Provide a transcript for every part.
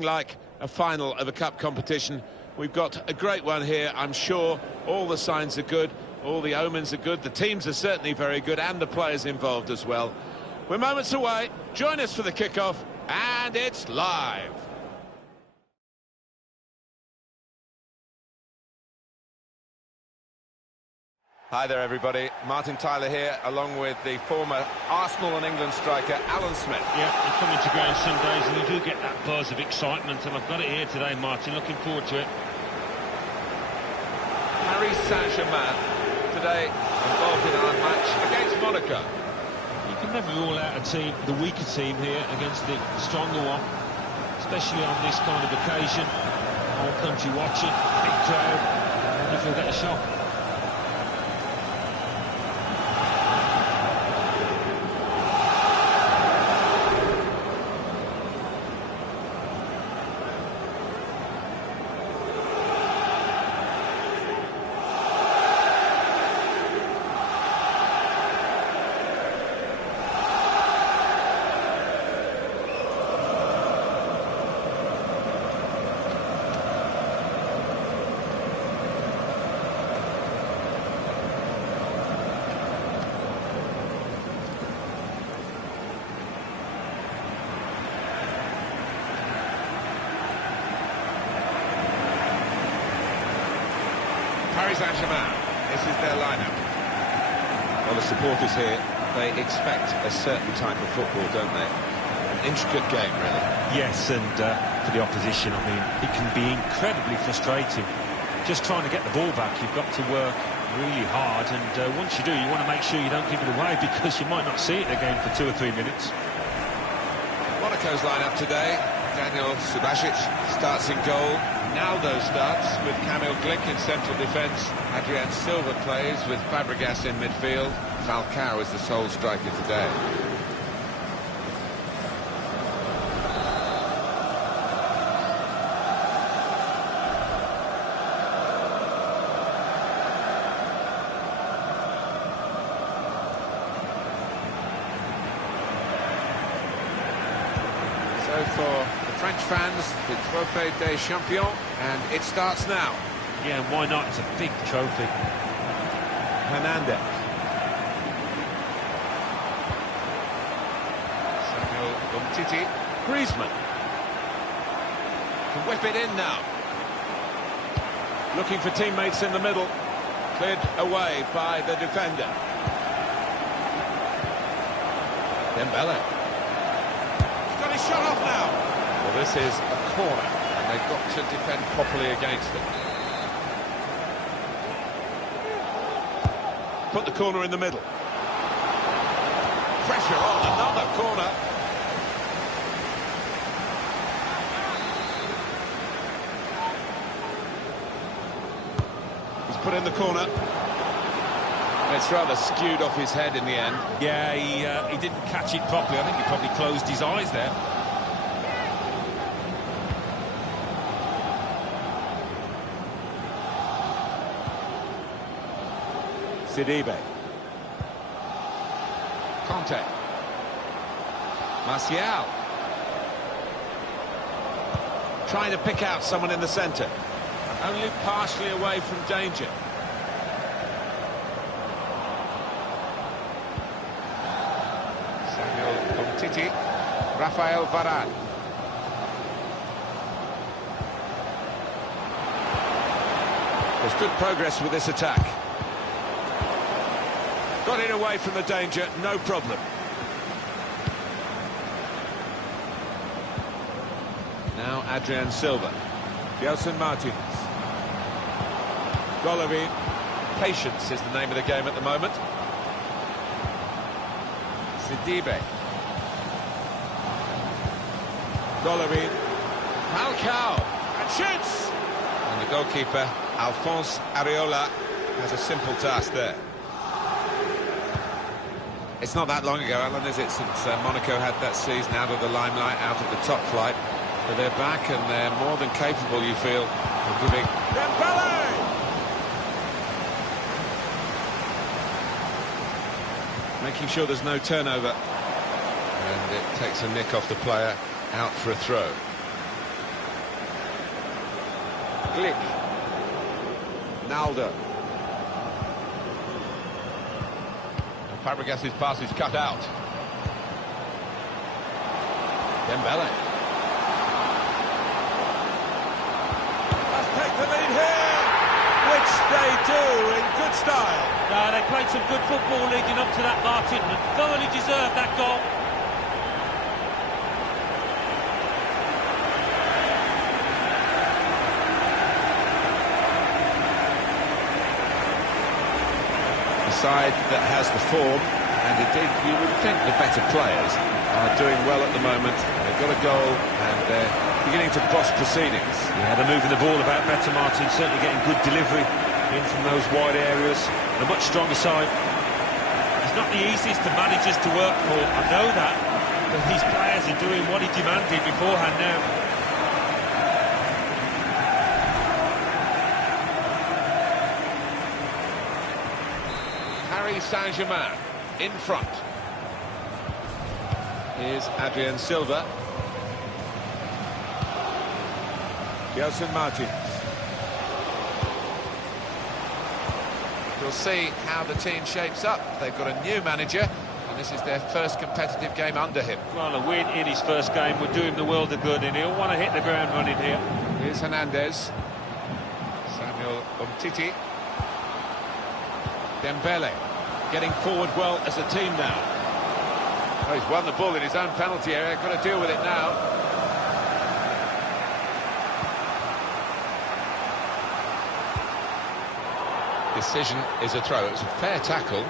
Like a final of a cup competition. We've got a great one here, I'm sure. All the signs are good, all the omens are good, the teams are certainly very good, and the players involved as well. We're moments away. Join us for the kickoff, and it's live. Hi there, everybody. Martin Tyler here, along with the former Arsenal and England striker, Alan Smith. Yeah, you come into ground some days and you do get that buzz of excitement, and I've got it here today, Martin. Looking forward to it. Paris Saint-Germain, today involved in our match against Monaco. You can never rule out a team, the weaker team here, against the stronger one, especially on this kind of occasion. Whole country watching, big crowd, and if you'll get a shock. Paris Saint-Germain, this is their lineup. Well, the supporters here, they expect a certain type of football, don't they? An intricate game, really. Yes, and for the opposition, I mean, it can be incredibly frustrating. Just trying to get the ball back, you've got to work really hard, and once you do, you want to make sure you don't give it away, because you might not see it again for 2 or 3 minutes. Monaco's lineup today. Daniel Subasic starts in goal. Naldo starts with Kamil Glik in central defence. Adrien Silva plays with Fabregas in midfield. Falcao is the sole striker today. So for the French fans, the Trophée des Champions, and it starts now. Yeah, and why not? It's a big trophy. Hernandez. Samuel Umtiti. Griezmann. Can whip it in now. Looking for teammates in the middle. Cleared away by the defender. Dembele. He's got his shot off now. Well, this is a corner, and they've got to defend properly against it. Put the corner in the middle. Pressure on, another corner. He's put in the corner. It's rather skewed off his head in the end. Yeah, he didn't catch it properly. I think he probably closed his eyes there. Sidibe. Conte. Martial. Trying to pick out someone in the centre. Only partially away from danger. Samuel Umtiti. Rafael Varane. There's good progress with this attack. Got it away from the danger, no problem. Now Adrien Silva. Gelson Martins. Golovin. Patience is the name of the game at the moment. Sidibe. Golovin. Falcao. And shoots! And the goalkeeper, Alphonse Areola, has a simple task there. It's not that long ago, Alan, is it, since Monaco had that season out of the limelight, out of the top flight. But they're back, and they're more than capable, you feel, of giving... Dembele! Making sure there's no turnover. And it takes a nick off the player, out for a throw. Glick. Naldo. And Fabregas's pass is cut out. Dembele. Let's take the lead here, which they do in good style. They played some good football leading up to that, Martin, and thoroughly deserved that goal. The side that has the form, and indeed you would think the better players, are doing well at the moment. They've got a goal and they're beginning to boss proceedings. Yeah, they're moving the ball about better, Martin, certainly getting good delivery in from those wide areas. A much stronger side. He's not the easiest of managers to work for, I know that, but these players are doing what he demanded beforehand now. Paris Saint-Germain in front. Here's Adrien Silva. Gelson Martins. We'll see how the team shapes up. They've got a new manager, and this is their first competitive game under him. Well, a win in his first game would do him the world of good, and he'll want to hit the ground running here. Here's Hernandez. Samuel Umtiti. Dembele getting forward well as a team now. Oh, he's won the ball in his own penalty area. Got to deal with it now. Decision is a throw. It's a fair tackle.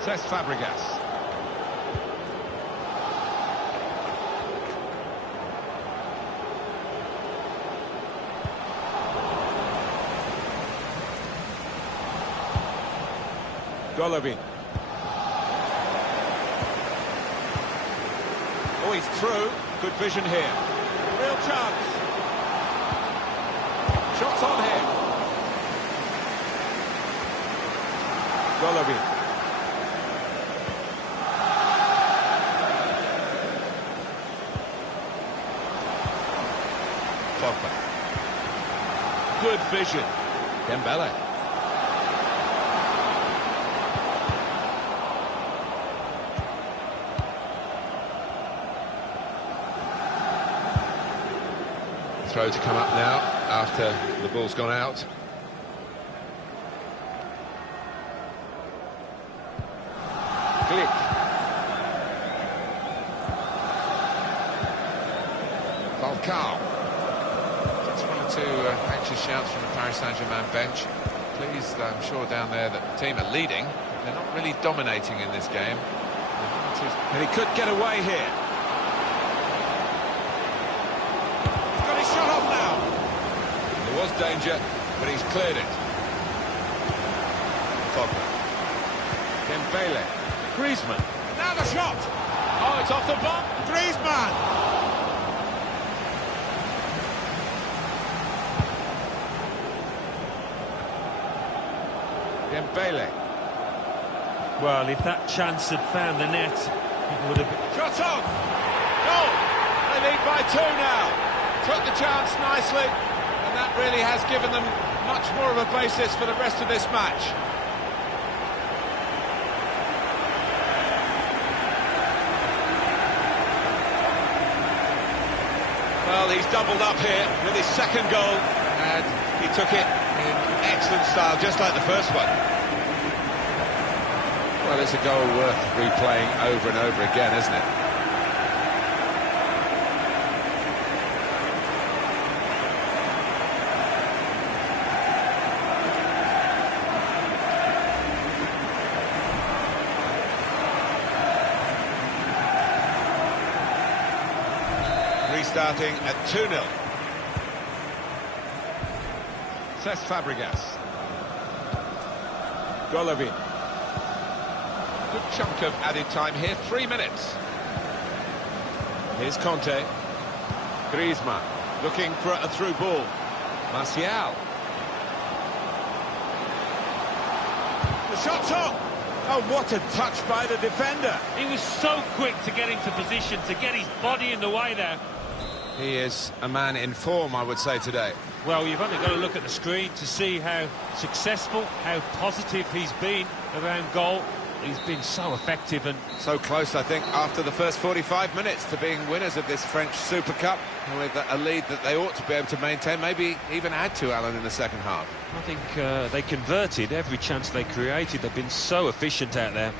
Cesc Fabregas. Golovin. Oh, he's through. Good vision here. Real chance. Shots on here. Golovin. Pogba. Good vision. Dembele. Throw to come up now after the ball's gone out. Glick. Falcao. Just one or two anxious shouts from the Paris Saint-Germain bench. Pleased, I'm sure, down there that the team are leading. They're not really dominating in this game. And he could get away here. Shot off now. There was danger, but he's cleared it. Pogba. Dembele. Griezmann. Now the shot. Oh, it's off the bar. Griezmann. Dembele. Well, if that chance had found the net, it would have been... Shot on. Goal. They lead by 2 now. Took the chance nicely, and that really has given them much more of a basis for the rest of this match. Well, he's doubled up here with his second goal, and he took it in excellent style, just like the first one. Well, it's a goal worth replaying over and over again, isn't it? Restarting at 2-0. Cesc Fabregas. Golovin. Good chunk of added time here, 3 minutes. Here's Conte. Griezmann looking for a through ball. Martial. The shot's on. Oh, what a touch by the defender. He was so quick to get into position, to get his body in the way there. He is a man in form, I would say, today. Well, you've only got to look at the screen to see how successful, how positive he's been around goal. He's been so effective and so close, I think, after the first 45 minutes to being winners of this French Super Cup, with a lead that they ought to be able to maintain, maybe even add to, Alan, in the second half. I think they converted every chance they created. They've been so efficient out there.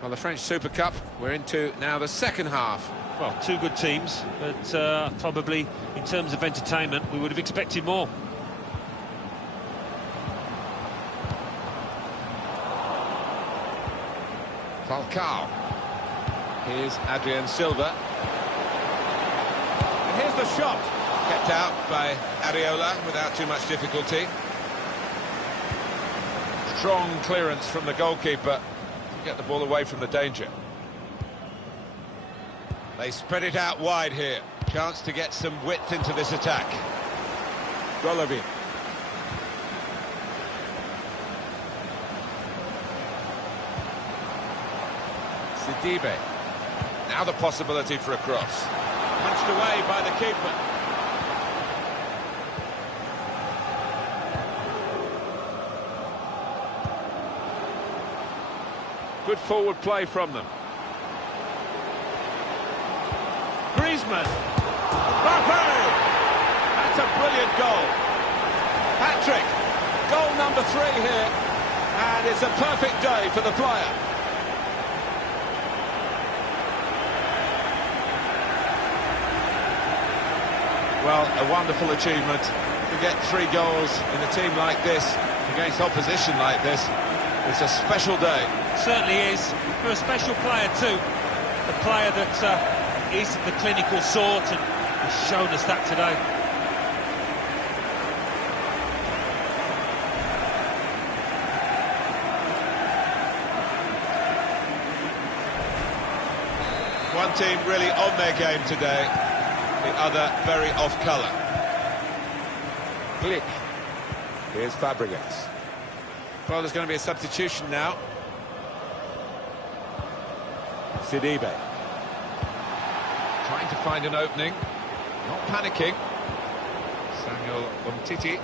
Well, the French Super Cup, we're into now the second half. Well, two good teams, but probably in terms of entertainment, we would have expected more. Falcao. Here's Adrien Silva. And here's the shot. Kept out by Areola without too much difficulty. Strong clearance from the goalkeeper. Get the ball away from the danger. They spread it out wide here. Chance to get some width into this attack. Golovin. Sidibe. Now the possibility for a cross. Punched away by the keeper. Good forward play from them. Griezmann. Mbappe! That's a brilliant goal. Hat-trick. Goal number 3 here. And it's a perfect day for the player. Well, a wonderful achievement to get 3 goals in a team like this, against opposition like this. It's a special day. Certainly is, for a special player too. A player that is the clinical sort and has shown us that today. One team really on their game today, the other very off colour. Glick. Here's Fabregas. Well, there's going to be a substitution now. Sidibe. Trying to find an opening. Not panicking. Samuel Umtiti.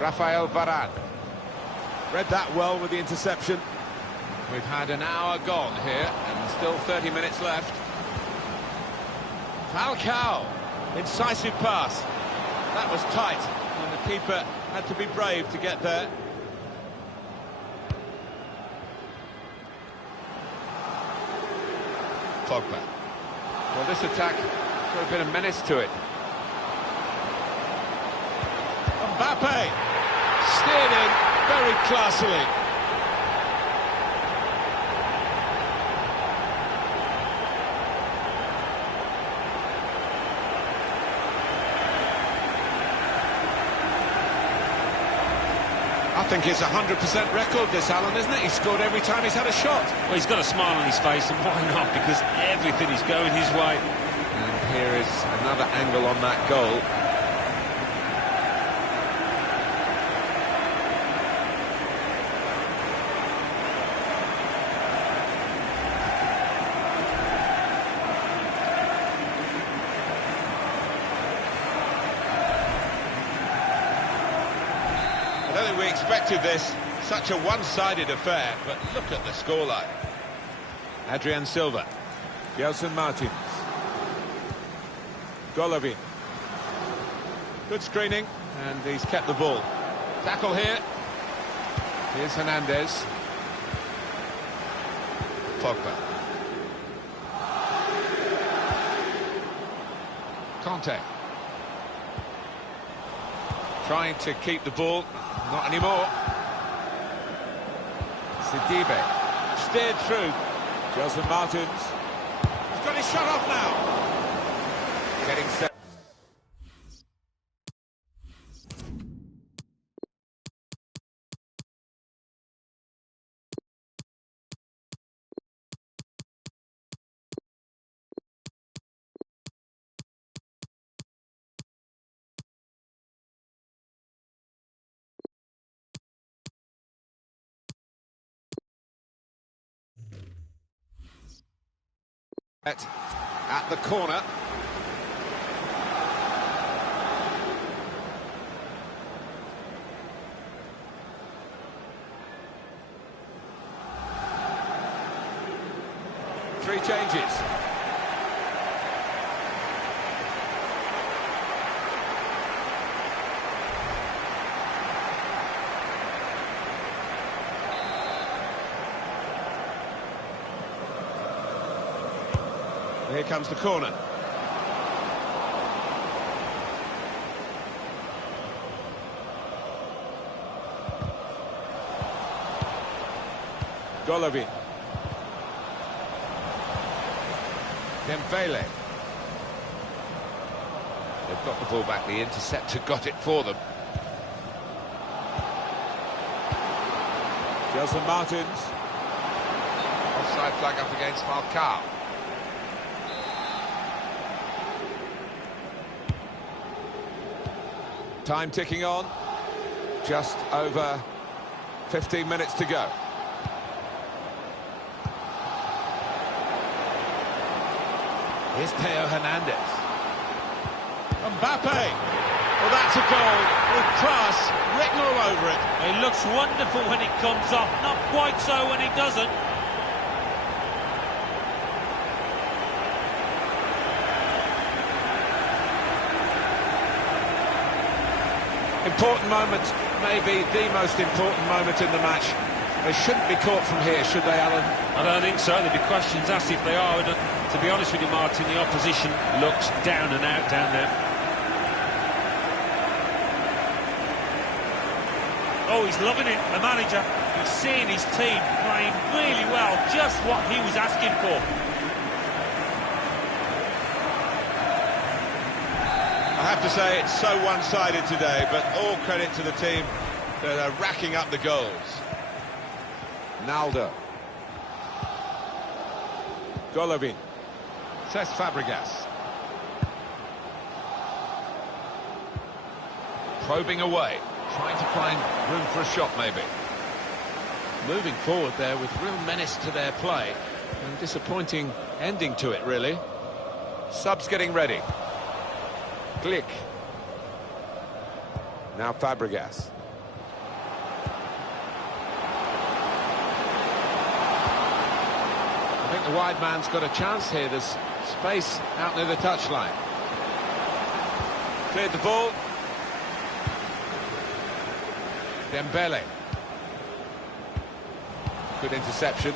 Rafael Varane. Read that well with the interception. We've had an hour gone here and still 30 minutes left. Falcao. Incisive pass. That was tight, and the keeper had to be brave to get there. Pogba. Well, this attack got a bit of menace to it. Mbappe. Steered in very classily. I think it's a 100% record, this, Alan, isn't it? He's scored every time he's had a shot. Well, he's got a smile on his face, and why not? Because everything is going his way. And here is another angle on that goal. I don't think we expected this, such a one-sided affair, but look at the scoreline. Adrien Silva, Gelson Martins, Golovin. Good screening, and he's kept the ball. Tackle here. Here's Hernandez. Pogba. Conte. Trying to keep the ball. Not anymore. Sidibe. Steered through. Gelson Martins. He's got his shot off now. Getting set. At the corner. Three changes. Here comes the corner. Golovin. Dembele. They've got the ball back, the interceptor got it for them. Gelson Martins. Offside flag up against Falcao. Time ticking on, just over 15 minutes to go. Here's Theo Hernandez. Mbappe! Well, that's a goal with class written all over it. It looks wonderful when it comes off, not quite so when it doesn't. Important moment, maybe the most important moment in the match. They shouldn't be caught from here, should they, Alan? I don't think so. There'll be questions asked if they are. And, to be honest with you, Martin, the opposition looks down and out down there. Oh, he's loving it, the manager. He's seeing his team playing really well, just what he was asking for. I have to say it's so one-sided today, but all credit to the team that are racking up the goals. Naldo. Golovin. Cesc Fabregas. Probing away, trying to find room for a shot maybe. Moving forward there with real menace to their play, and disappointing ending to it really. Subs getting ready. Glick. Now Fabregas. I think the wide man's got a chance here. There's space out near the touchline. Cleared the ball. Dembele. Good interception.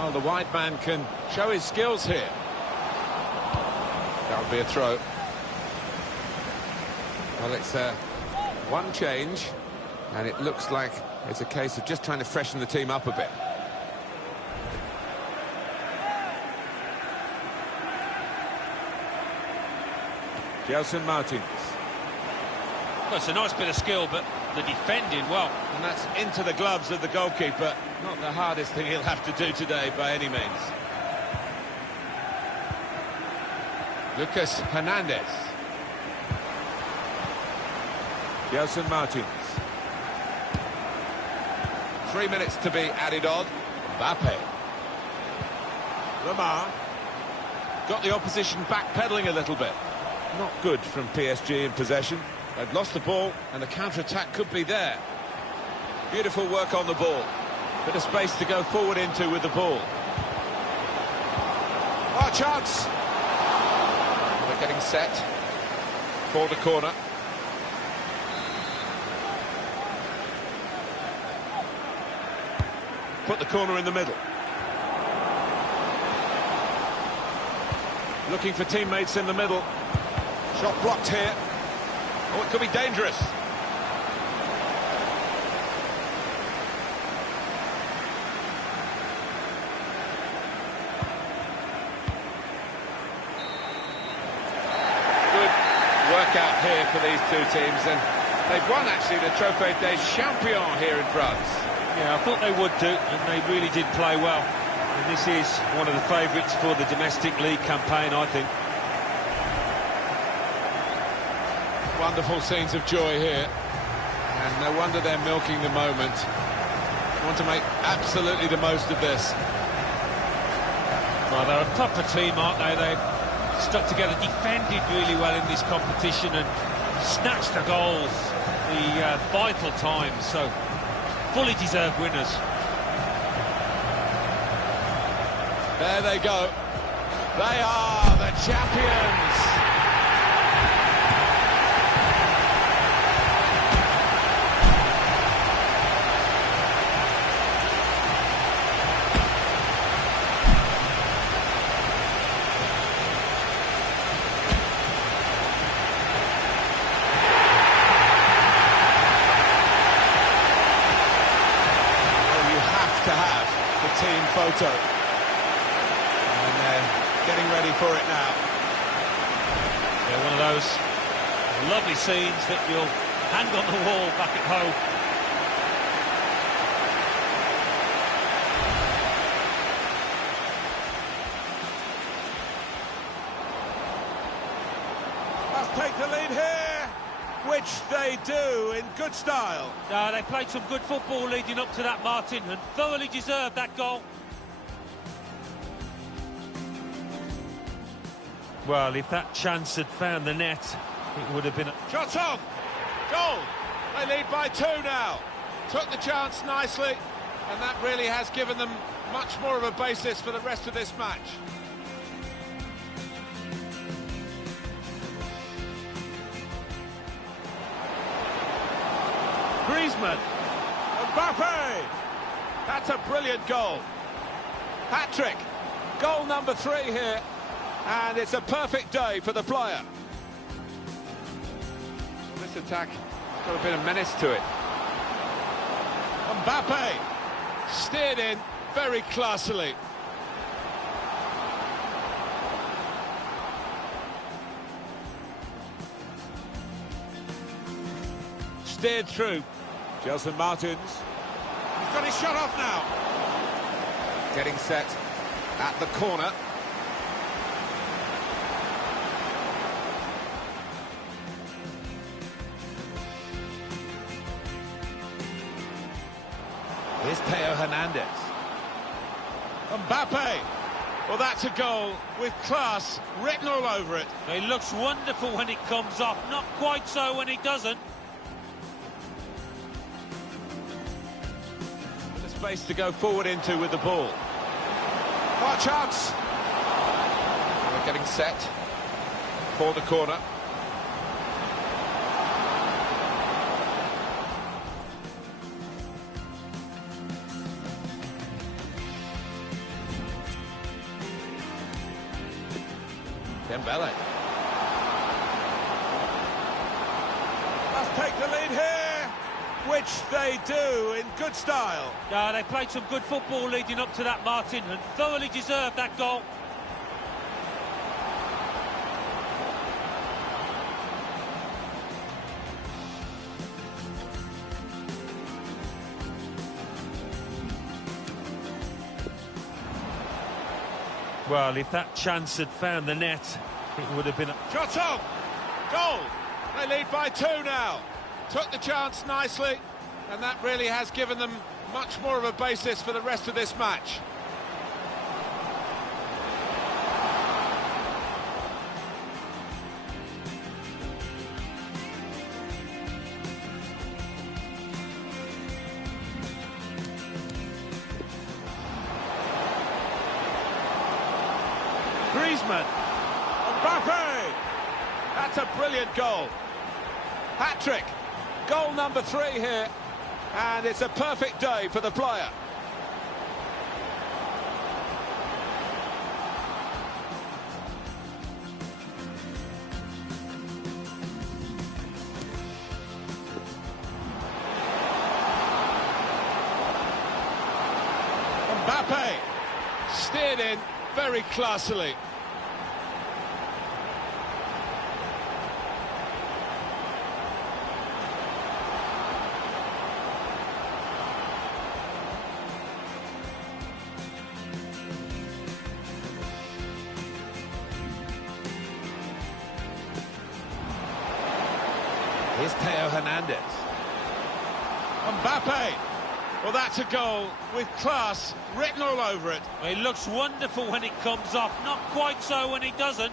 Oh, the wide man can show his skills here. That would be a throw. Well, it's one change, and it looks like it's a case of just trying to freshen the team up a bit. Gelson Martins. Well, it's a nice bit of skill, but the defending, well... And that's into the gloves of the goalkeeper. Not the hardest thing he'll have to do today, by any means. Lucas Hernandez. Gelson Martins. 3 minutes to be added on. Mbappe. Lamar. Got the opposition backpedaling a little bit. Not good from PSG in possession. They've lost the ball, and the counter-attack could be there. Beautiful work on the ball. Bit of space to go forward into with the ball. Oh, chance! They're getting set for the corner. Put the corner in the middle. Looking for teammates in the middle. Shot blocked here. Oh, it could be dangerous. knockout here for these two teams, and they've won actually the Trophée des Champions here in France. Yeah, I thought they would do, and they really did play well. And this is one of the favourites for the domestic league campaign, I think. Wonderful scenes of joy here, and no wonder they're milking the moment. They want to make absolutely the most of this. Well, they're a proper team, aren't they? They've stuck together, defended really well in this competition and snatched the goals, the vital times, so fully deserved winners. There they go. They are the champions. Team photo, and they're getting ready for it now. Yeah, one of those lovely scenes that you'll hang on the wall back at home. Must take the lead here, which they do in good style. No, they played some good football leading up to that, Martin, and thoroughly deserved that goal. Well, if that chance had found the net, it would have been... Shot on! Goal! They lead by 2 now. Took the chance nicely, and that really has given them much more of a basis for the rest of this match. Griezmann, Mbappe, that's a brilliant goal. Hat-trick, goal number 3 here, and it's a perfect day for the player. Well, this attack has got a bit of menace to it. Mbappe, steered in very classily. Steered through. Gelson Martins. He's got his shot off now. Getting set at the corner. Here's Theo Hernandez. Mbappe. Well, that's a goal with class written all over it. It looks wonderful when it comes off, not quite so when it doesn't. Space to go forward into with the ball. Oh, chance! We're getting set for the corner. Dembele. Must take the lead here, which they do in good style. Yeah, they played some good football leading up to that, Martin, and thoroughly deserved that goal. Well, if that chance had found the net, it would have been... Shot on! Goal! They lead by 2 now. Took the chance nicely, and that really has given them much more of a basis for the rest of this match. Griezmann, Mbappe, that's a brilliant goal. Hat-trick, goal number 3 here, and it's a perfect day for the player. Mbappe, steered in very classily. Here's Theo Hernandez. Mbappe. Well, that's a goal with class written all over it. It looks wonderful when it comes off, not quite so when it doesn't.